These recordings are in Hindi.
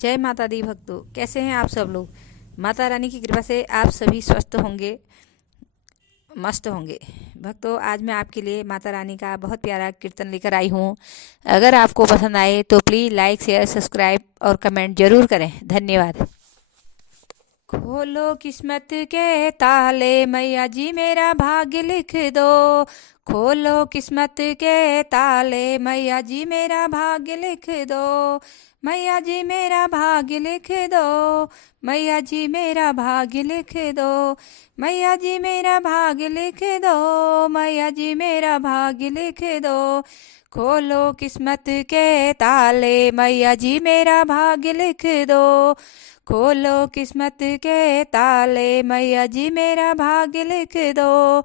जय माता दी भक्तों, कैसे हैं आप सब लोग। माता रानी की कृपा से आप सभी स्वस्थ होंगे, मस्त होंगे। भक्तों, आज मैं आपके लिए माता रानी का बहुत प्यारा कीर्तन लेकर आई हूँ। अगर आपको पसंद आए तो प्लीज़ लाइक शेयर सब्सक्राइब और कमेंट जरूर करें। धन्यवाद। खोलो किस्मत के ताले, मैया जी मेरा भाग्य लिख दो। खोलो किस्मत के ताले, मैया जी मेरा भाग्य लिख दो। मैया जी मेरा भाग्य लिख दो। मैया जी मेरा भाग्य लिख दो। मैया जी मेरा भाग्य लिख दो। मैया जी मेरा भाग्य लिख दो। खोलो किस्मत के ताले, मैया जी मेरा भाग्य लिख दो। खोलो किस्मत के ताले, मैया जी मेरा भाग्य लिख दो।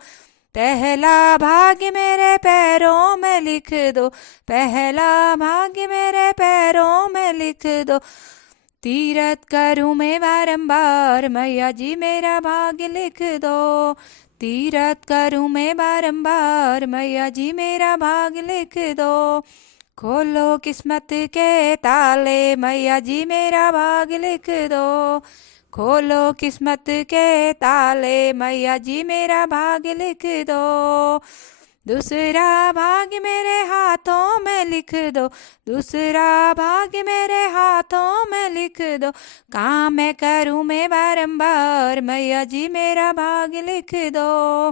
पहला भाग्य मेरे पैरों में लिख दो। पहला भाग्य मेरे पैरों में लिख दो। तीरथ करूं मैं बारंबार, मैया जी मेरा भाग्य लिख दो। तीरथ करूं मैं बारंबार, मैया जी मेरा भाग्य लिख दो। खोलो किस्मत के ताले, मैया जी मेरा भाग्य लिख दो। खोलो किस्मत के ताले, मैया जी मेरा भाग्य लिख दो। दूसरा भाग्य मेरे हाथों में लिख दो। दूसरा भाग्य मेरे हाथों में लिख दो। काम मैं करूं मैं बारंबार, मैया जी मेरा भाग्य लिख दो।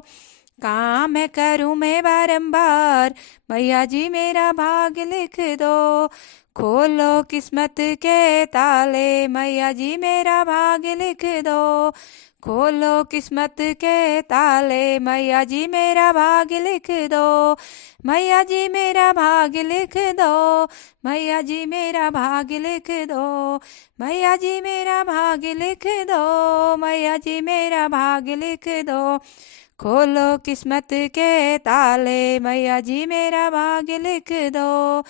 काम मैं करूं मैं बारंबार, मैया जी मेरा भाग्य लिख दो। खोलो किस्मत के ताले, मैया जी मेरा भाग्य लिख दो। खोलो किस्मत के ताले, मैया जी मेरा भाग्य लिख दो। मैया जी मेरा भाग्य लिख दो। मैया जी मेरा भाग्य लिख दो। मैया जी मेरा भाग्य लिख दो। मैया जी मेरा भाग्य लिख दो। खोलो किस्मत के ताले, मैया जी मेरा भाग्य लिख दो।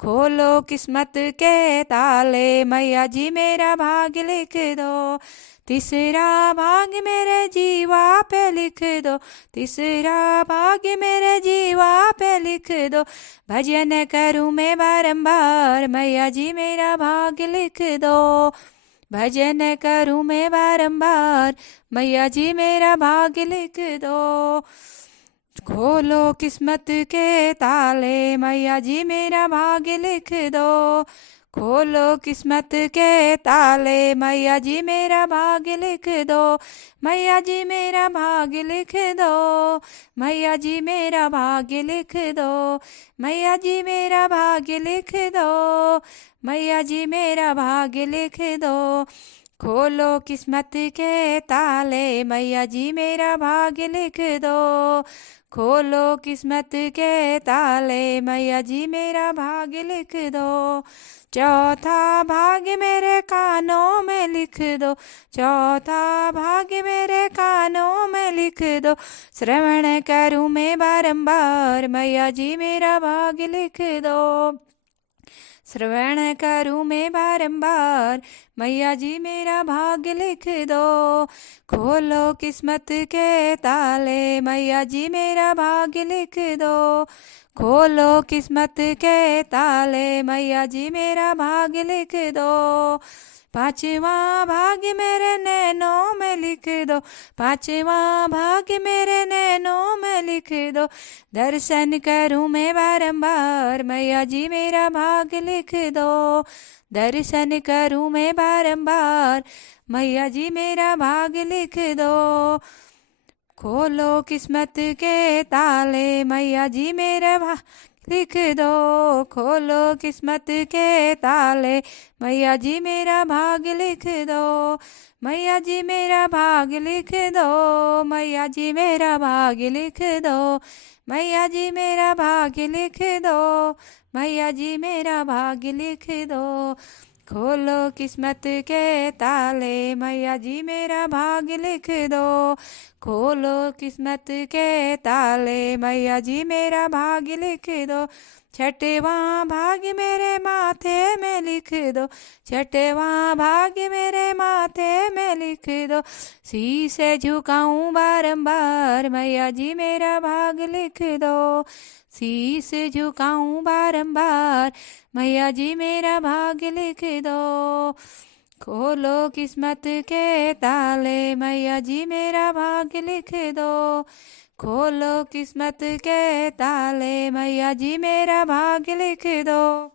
खोलो किस्मत के ताले, मैया जी मेरा भाग्य लिख दो। तीसरा भाग्य मेरे जीवा पे लिख दो। तीसरा भाग्य मेरे जीवा पे लिख दो। भजन करूं मैं बारंबार, मैया जी मेरा भाग्य लिख दो। भजन करूं मैं बारंबार, मैया जी मेरा भाग्य लिख दो। खोलो किस्मत के ताले, मैया जी मेरा भाग्य लिख दो। खोलो किस्मत के ताले, मैया जी मेरा भाग्य लिख दो। मैया जी मेरा भाग्य लिख दो। मैया जी मेरा भाग्य लिख दो। मैया जी मेरा भाग्य लिख दो। मैया जी मेरा भाग्य लिख दो। खोलो किस्मत के ताले, मैया जी मेरा भाग्य लिख दो। खोलो किस्मत के ताले, मैया जी मेरा भाग्य लिख दो। चौथा भाग्य मेरे कानों में लिख दो। चौथा भाग्य मेरे कानों में लिख दो। श्रवण करूं मैं बारंबार, मैया जी मेरा भाग्य लिख दो। श्रवण करूं मैं बारंबार, मैया जी मेरा भाग्य लिख दो। खोलो किस्मत के ताले, मैया जी मेरा भाग्य लिख दो। खोलो किस्मत के ताले, मैया जी मेरा भाग्य लिख दो। पांचवा भाग्य मेरे नैनों में लिख दो। पांचवा भाग्य मेरे नैनों में लिख दो। दर्शन करूं मैं बारंबार, मैया जी मेरा भाग्य लिख दो। दर्शन करूं मैं बारंबार, मैया जी मेरा भाग्य लिख दो। खोलो किस्मत के ताले, मैया जी मेरा भाग्य लिख दो। खोलो किस्मत के ताले, मैया जी मेरा भाग्य लिख दो। मैया जी मेरा भाग्य लिख दो। मैया जी मेरा भाग्य लिख दो। मैया जी मेरा भाग्य लिख दो। मैया जी मेरा भाग्य लिख दो। खोलो किस्मत के ताले, मैया जी मेरा भाग्य लिख दो। खोलो किस्मत के ताले, मैया जी मेरा भाग्य लिख दो। छठवां भाग्य मेरे माथे में लिख दो, छठवां भाग्य मेरे माथे में लिख दो। शीश झुकाऊं बारंबार मैया जी मेरा भाग्य लिख दो, शीश झुकाऊं बारंबार मैया जी मेरा भाग्य लिख दो। खोलो किस्मत के ताले मैया जी मेरा भाग्य लिख दो, खोलो किस्मत के ताले मैया जी मेरा भाग्य लिख दो।